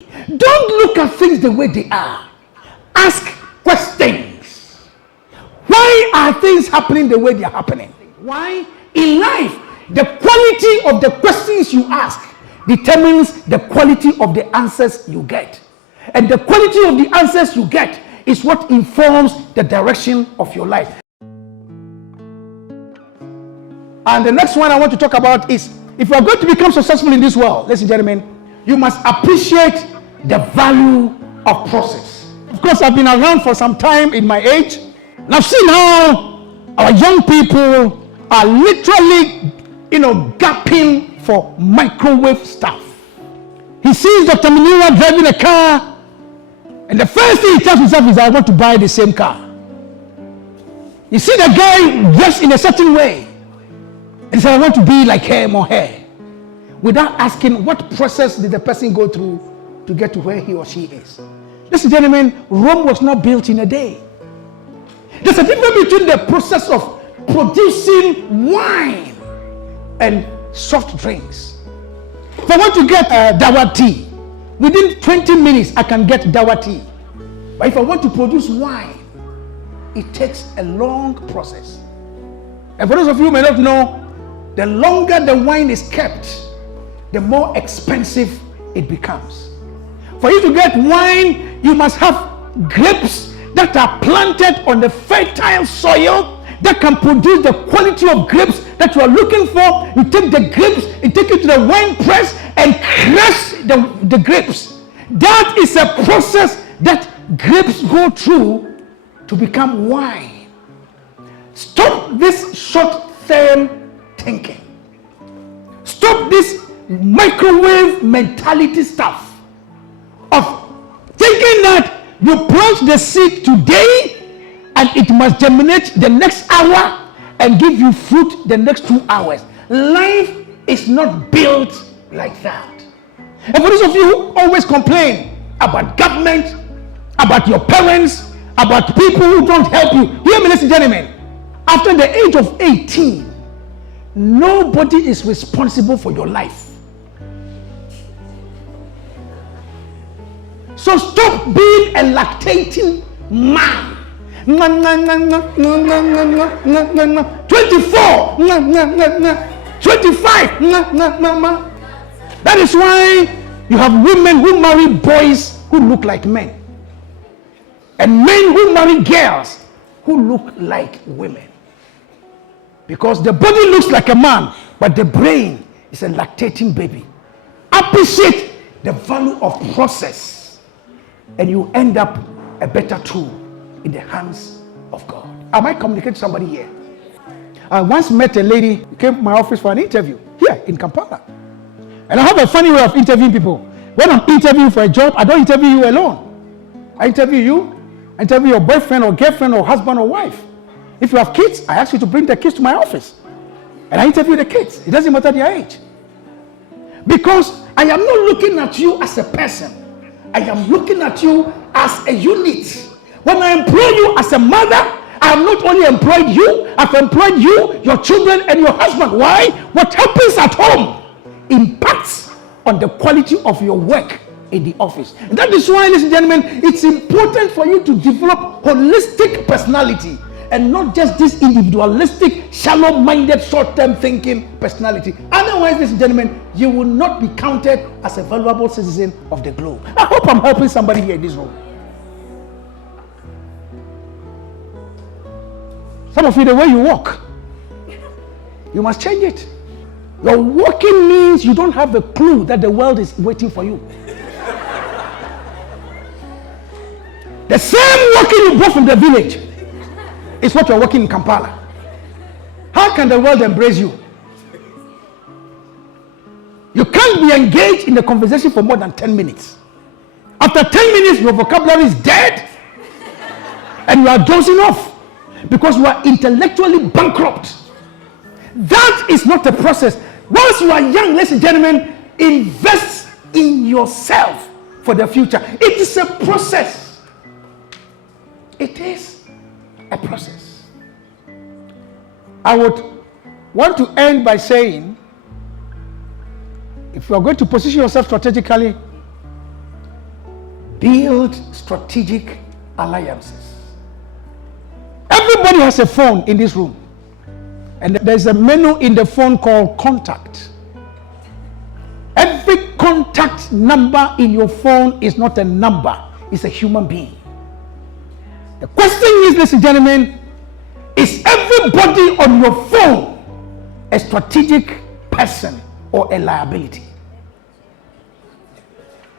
Don't look at things the way they are. Ask questions. Why are things happening the way they are happening? Why? In life, the quality of the questions you ask determines the quality of the answers you get. And the quality of the answers you get is what informs the direction of your life. And the next one I want to talk about is, if you are going to become successful in this world, ladies and gentlemen, you must appreciate the value of process. Of course, I've been around for some time in my age, and I've seen how our young people are literally, gapping for microwave stuff. He sees Dr. Emmanuel driving a car, and the first thing he tells himself is, I want to buy the same car. You see the guy dressed in a certain way, and he said, I want to be like him or her, without asking what process did the person go through to get to where he or she is. Ladies and gentlemen, Rome was not built in a day. There's a difference between the process of producing wine and soft drinks. If I want to get dawa tea, within 20 minutes I can get dawa tea. But if I want to produce wine, it takes a long process. And for those of you who may not know, the longer the wine is kept, the more expensive it becomes. For you to get wine, you must have grapes that are planted on the fertile soil that can produce the quality of grapes that you are looking for. You take the grapes, you take it to the wine press and crush the grapes. That is a process that grapes go through to become wine. Stop this short-term thinking. Stop this microwave mentality stuff of thinking that you plant the seed today and it must germinate the next hour and give you fruit the next 2 hours. Life is not built like that. And for those of you who always complain about government, about your parents, about people who don't help you, hear me, ladies and gentlemen. After the age of 18, nobody is responsible for your life. So stop being a lactating man. 24, 25. That is why you have women who marry boys who look like men, and men who marry girls who look like women. Because the body looks like a man, but the brain is a lactating baby. Appreciate the value of process, and you end up a better tool in the hands of God. I might communicate to somebody here. I once met a lady who came to my office for an interview here in Kampala. And I have a funny way of interviewing people. When I'm interviewing for a job, I don't interview you alone. I interview you, I interview your boyfriend or girlfriend or husband or wife. If you have kids, I ask you to bring the kids to my office. And I interview the kids. It doesn't matter their age. Because I am not looking at you as a person. I am looking at you as a unit. When I employ you as a mother, I have not only employed you, I've employed you, your children, and your husband. Why? What happens at home impacts on the quality of your work in the office. And that is why, ladies and gentlemen, it's important for you to develop holistic personality and not just this individualistic, shallow-minded, short-term thinking personality. Otherwise, ladies and gentlemen, you will not be counted as a valuable citizen of the globe. I hope I'm helping somebody here in this room. Some of you, the way you walk, you must change it. Your walking means you don't have a clue that the world is waiting for you. The same walking you brought from the village is what you're walking in Kampala. How can the world embrace you? You can't be engaged in the conversation for more than 10 minutes. After 10 minutes, your vocabulary is dead and you are dozing off because you are intellectually bankrupt. That is not a process. Once you are young, ladies and gentlemen, invest in yourself for the future. It is a process. It is a process. I would want to end by saying, if you are going to position yourself strategically, Build strategic alliances. Everybody has a phone in this room. And there's a menu in the phone called contact. Every contact number in your phone is not a number, it's a human being. The question is, ladies and gentlemen, is everybody on your phone a strategic person or a liability?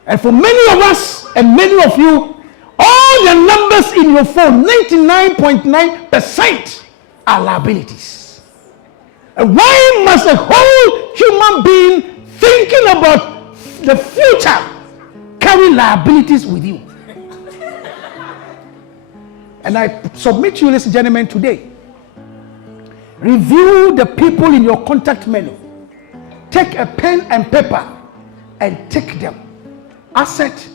And for many of us and many of you, all the numbers in your phone, 99.9% are liabilities. And why must a whole human being thinking about the future carry liabilities with you? And I submit to you, ladies and gentlemen, today, review the people in your contact menu. Take a pen and paper and take them. Asset,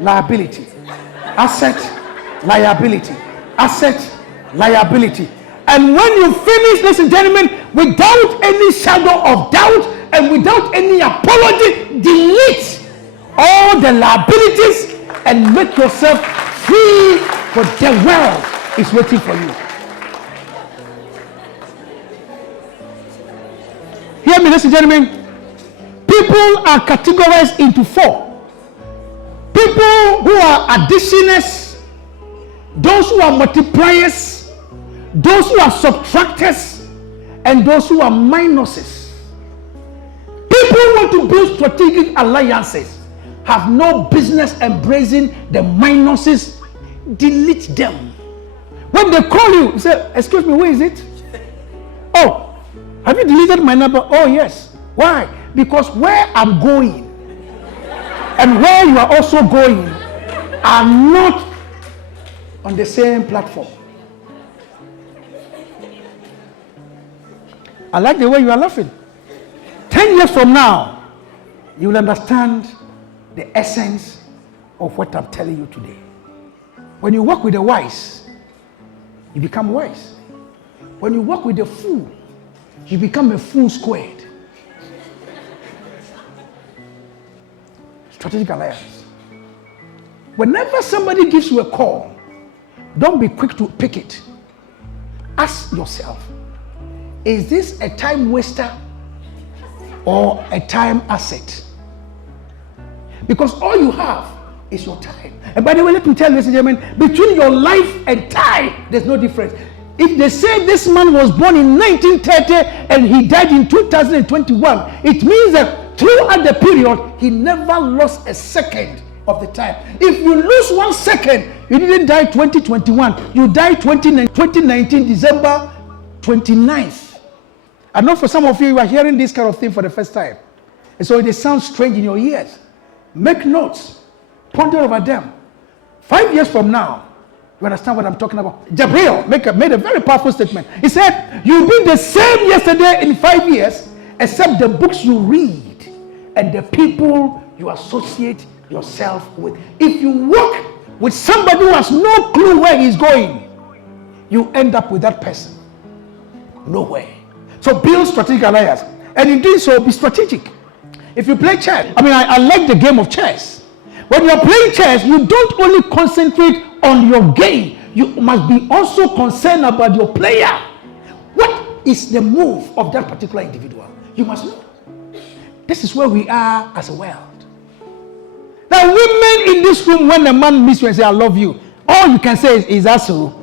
liability. Asset, liability. Asset, liability. And when you finish, ladies and gentlemen, without any shadow of doubt and without any apology, delete all the liabilities and make yourself free, for the world is waiting for you. Hear me, ladies and gentlemen. People are categorized into four. People who are additioners, those who are multipliers, those who are subtractors, and those who are minuses. People who want to build strategic alliances have no business embracing the minuses. Delete them. When they call you, say, excuse me, where is it? Oh, have you deleted my number? Oh, yes. Why? Because where I'm going and where you are also going are not on the same platform. I like the way you are laughing. 10 years from now, you will understand the essence of what I'm telling you today. When you work with the wise, you become wise. When you work with the fool, you become a fool squared. Strategic alliance. Whenever somebody gives you a call, don't be quick to pick it. Ask yourself, is this a time waster or a time asset? Because all you have is your time. And by the way, let me tell you, ladies and gentlemen, between your life and time, there's no difference. If they say this man was born in 1930 and he died in 2021, it means that throughout the period, he never lost a second of the time. If you lose 1 second, you didn't die 2021, you died 2019, December 29th. I know for some of you, you are hearing this kind of thing for the first time. And so it sounds strange in your ears. Make notes. Ponder over them. 5 years from now, you understand what I'm talking about? Gabriel made a very powerful statement. He said, you'll be the same yesterday in 5 years, except the books you read and the people you associate yourself with. If you work with somebody who has no clue where he's going, you end up with that person nowhere. So build strategic alliance. And in doing so, be strategic. If you play chess, I like the game of chess. When you are playing chess, you don't only concentrate on your game. You must be also concerned about your player. What is the move of that particular individual? You must know. This is where we are as a world. Now, women in this room, when a man meets you and says, I love you, all you can say is that so?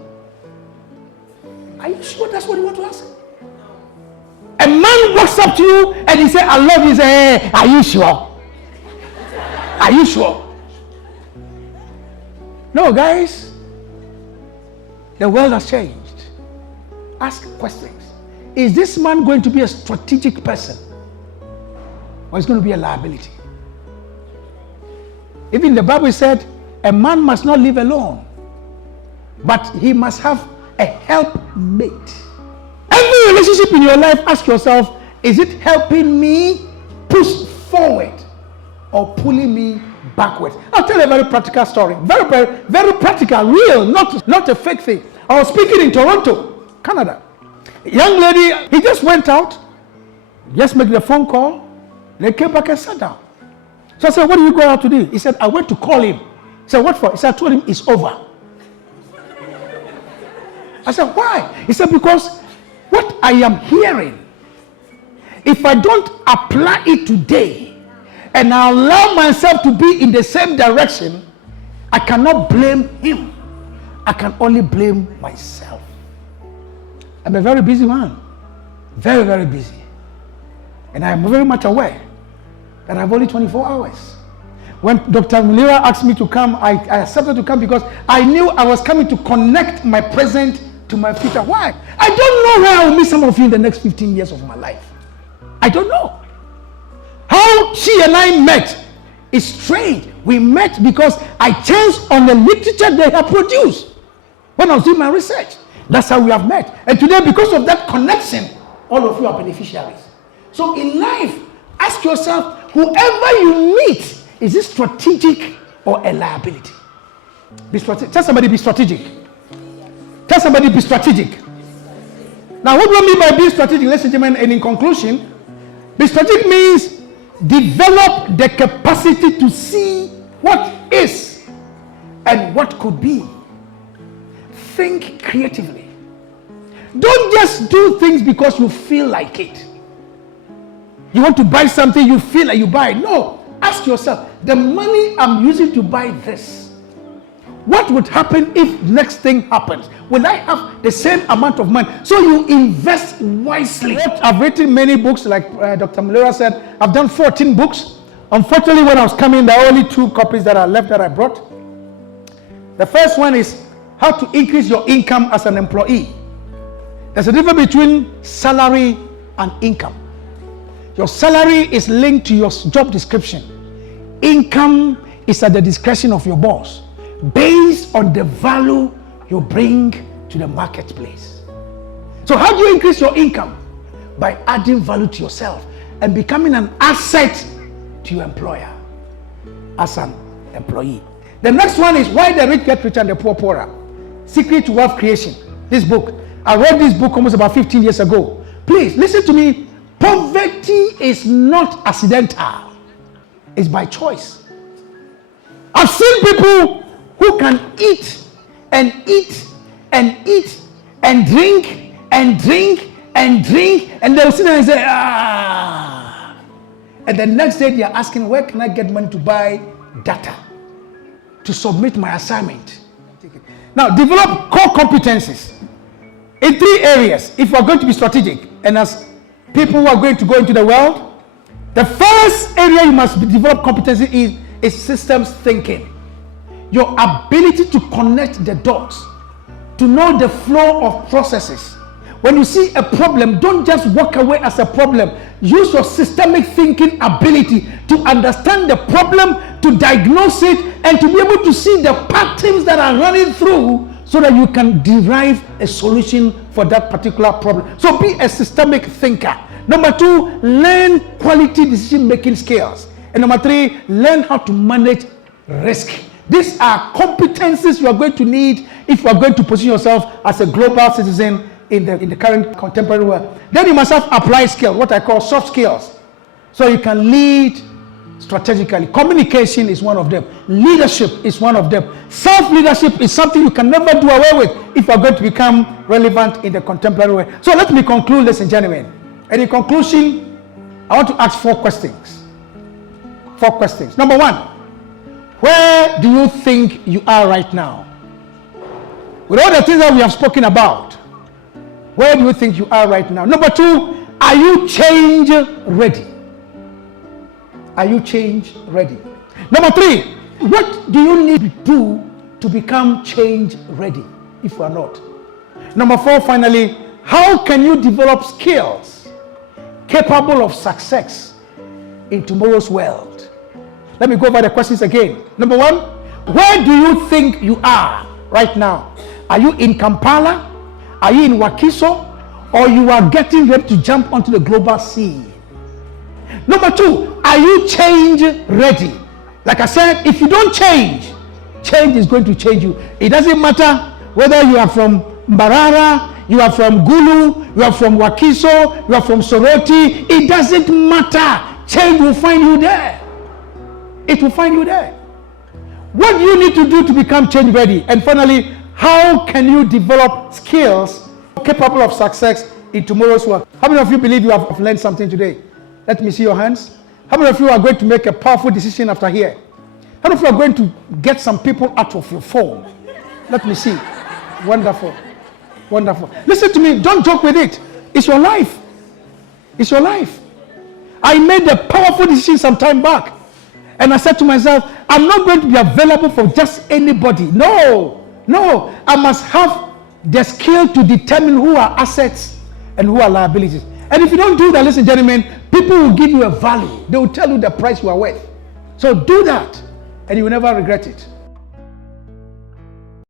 Are you sure that's what you want to ask? A man walks up to you and he says, I love you. You say, hey, are you sure? Are you sure? No, guys. The world has changed. Ask questions. Is this man going to be a strategic person? Or is going to be a liability? Even the Bible said, a man must not live alone, but he must have a helpmate. Every relationship in your life, ask yourself, is it helping me push forward or pulling me backwards? I'll tell you a very practical story. Very, very, very practical, real, not a fake thing. I was speaking in Toronto, Canada. A young lady, he just went out, just made the phone call, they came back and sat down. So I said, what did you go out to do? He said, I went to call him. He said, what for? He said, I told him it's over. I said, why? He said, because what I am hearing, if I don't apply it today and I allow myself to be in the same direction, I cannot blame him. I can only blame myself. I'm a very busy man. Very, very busy. And I am very much aware that I have only 24 hours. When Dr. Emmanuel asked me to come, I accepted to come because I knew I was coming to connect my present to my future. Why? I don't know where I will meet some of you in the next 15 years of my life. I don't know. How she and I met is strange. We met because I chanced on the literature they have produced when I was doing my research. That's how we have met. And today, because of that connection, all of you are beneficiaries. So in life, ask yourself, whoever you meet, is it strategic or a liability? Be strategic. Tell somebody, be strategic. Tell somebody, be strategic. Now, what do I mean by being strategic, ladies and gentlemen? And in conclusion, be strategic means develop the capacity to see what is and what could be. Think creatively. Don't just do things because you feel like it. You want to buy something, you feel like you buy it. No. Ask yourself, the money I'm using to buy this, what would happen if next thing happens? Will I have the same amount of money? So you invest wisely. I've written many books, like Dr. Emmanuel said. I've done 14 books. Unfortunately, when I was coming, there are only 2 copies that are left that I brought. The first one is how to increase your income as an employee. There's a difference between salary and income. Your salary is linked to your job description. Income is at the discretion of your boss, based on the value you bring to the marketplace. So how do you increase your income? By adding value to yourself and becoming an asset to your employer as an employee. The next one is why the rich get richer and the poor poorer. Secret to Wealth Creation. This book. I read this book almost about 15 years ago. Please listen to me. Poverty is not accidental. It's by choice. I've seen people who can eat and eat and eat and drink and drink and drink, and they'll sit there and say, ah. And the next day they are asking, where can I get money to buy data to submit my assignment? Now, develop core competencies in 3 areas if we are going to be strategic. And as people who are going to go into the world, the first area you must develop competency is systems thinking. Your ability to connect the dots, to know the flow of processes. When you see a problem, don't just walk away as a problem. Use your systemic thinking ability to understand the problem, to diagnose it, and to be able to see the patterns that are running through so that you can derive a solution for that particular problem. So be a systemic thinker. Number 2, learn quality decision-making skills. And number 3, learn how to manage risk. These are competencies you are going to need if you are going to position yourself as a global citizen in the current contemporary world. Then you must have applied skills, what I call soft skills, so you can lead strategically. Communication is one of them. Leadership is one of them. Self-leadership is something you can never do away with if you are going to become relevant in the contemporary world. So let me conclude, ladies and gentlemen. And in conclusion, I want to ask 4 questions. 4 questions. Number 1, where do you think you are right now? With all the things that we have spoken about, where do you think you are right now? Number 2, are you change ready? Are you change ready? Number 3, what do you need to do to become change ready if you are not? Number 4, finally, how can you develop skills capable of success in tomorrow's world? Let me go over the questions again. Number 1, where do you think you are right now? Are you in Kampala? Are you in Wakiso? Or you are getting ready to jump onto the global scene? Number 2, are you change ready? Like I said, if you don't change, change is going to change you. It doesn't matter whether you are from Mbarara, you are from Gulu, you are from Wakiso, you are from Soroti. It doesn't matter. Change will find you there. It will find you there. What do you need to do to become change ready? And finally, how can you develop skills capable of success in tomorrow's work? How many of you believe you have learned something today? Let me see your hands. How many of you are going to make a powerful decision after here? How many of you are going to get some people out of your phone? Let me see. Wonderful. Wonderful. Listen to me. Don't joke with it. It's your life. It's your life. I made a powerful decision some time back. And I said to myself, I'm not going to be available for just anybody. No. I must have the skill to determine who are assets and who are liabilities. And if you don't do that, listen, gentlemen, people will give you a value. They will tell you the price you are worth. So do that, and you will never regret it.